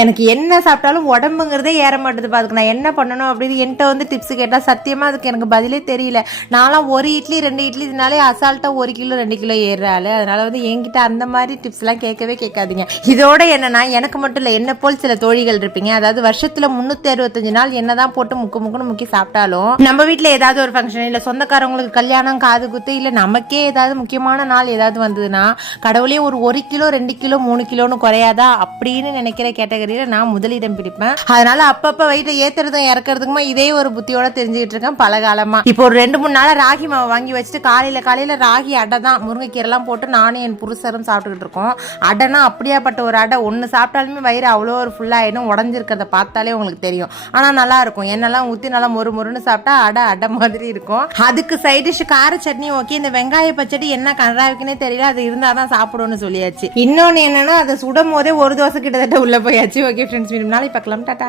எனக்கு என்ன சாப்பிட்டாலும் உடம்புங்கிறதே ஏற மாட்டேது. அதுக்கு நான் என்ன பண்ணணும் அப்படின்னு என்கிட்ட வந்து டிப்ஸ் கேட்டால் சத்தியமாக அதுக்கு எனக்கு பதிலே தெரியல. நான்லாம் ஒரு இட்லி 2 இட்லினாலே அசால்ட்டாக 1 கிலோ 2 கிலோ ஏறாள். அதனால வந்து என்கிட்ட அந்த மாதிரி டிப்ஸ்லாம் கேட்கவே கேட்காதீங்க. இதோட என்னன்னா, எனக்கு மட்டும் இல்லை, என்ன போல் சில தோழிகள் இருப்பீங்க. அதாவது வருஷத்துல 365 நாள் என்னதான் போட்டு முக்குன்னு முக்கி சாப்பிட்டாலும் நம்ம வீட்டில் ஏதாவது ஒரு ஃபங்க்ஷன், இல்லை சொந்தக்காரங்களுக்கு கல்யாணம், காது குத்து, இல்லை நமக்கே ஏதாவது முக்கியமான நாள் ஏதாவது வந்ததுன்னா கடவுளே ஒரு கிலோ 2 கிலோ 3 கிலோன்னு குறையாதா அப்படின்னு நினைக்கிற கேட்டகரியில நான் முதலிடம் பிடிப்பேன். அதனால அப்பப்ப வயிற்றை ஏத்துறதும் இறக்குறதுக்குமா இதே ஒரு புத்தியோட தெரிஞ்சுக்கிட்டு இருக்கேன் பல காலமா. இப்போ ஒரு 2-3 நாளா ராகி மாவு வாங்கி வச்சுட்டு காலையில ராகி அடை தான், முருங்கைக்கீரை எல்லாம் போட்டு நானும் என் புருஷரும் சாப்பிட்டுக்கிட்டு இருக்கோம். அடைனா அப்படியாப்பட்ட ஒரு அடை, ஒன்று சாப்பிட்டாலுமே வயிறு அவ்வளோ ஒரு ஃபுல்லாயிடும். உடஞ்சிருக்கிறத பார்த்தாலே உங்களுக்கு தெரியும். ஆனா நல்லா இருக்கும். என்னெல்லாம் ஊற்றி நல்லா மொறுன்னு சாப்பிட்டா அடை மாதிரி இருக்கும். அதுக்கு சைட் டிஷ் கார சட்னி ஓகே. இந்த வெங்காய பச்சடி என்ன கன்றாவிக்குன்னே தெரியல, அது இருந்தாதான் சாப்பிடும்னு சொல்லியாச்சு. இன்னொன்னு என்னன்னா, அதை சுடும் போதே ஒரு தோசை கிட்டத்தட்ட உள்ள போயாச்சு. ஓகே ஃப்ரெண்ட்ஸ், நாளைக்கு பார்க்கலாம். டாடா.